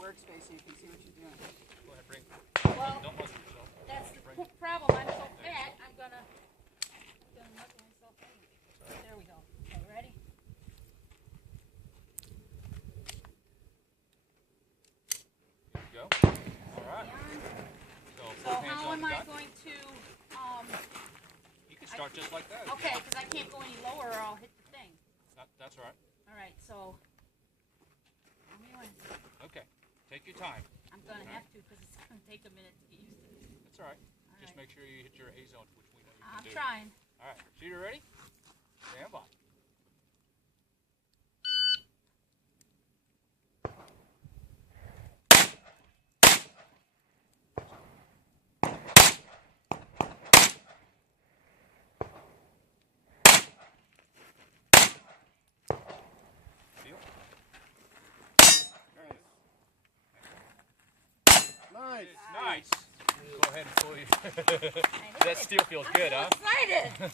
workspace so you can see what you're doing. Go ahead, bring. Well, Don't muzzle yourself. that's the problem. I'm so fat, I'm gonna muzzle myself anyway. There we go. Okay, ready? Here we go. All right. So how am I going to, You can start just like that. okay, because I can't go any lower or I'll hit the thing. That's all right. All right, so, tell me when. Okay. Take your time. I'm going to have to because it's going to take a minute to get used to this. That's all right. All Just right. make sure you hit your A zone, which we know you can I'm do. trying. All right. Shooter ready? Stand by. Nice. Nice. Go ahead and pull you. That steel feels good, huh? I'm excited.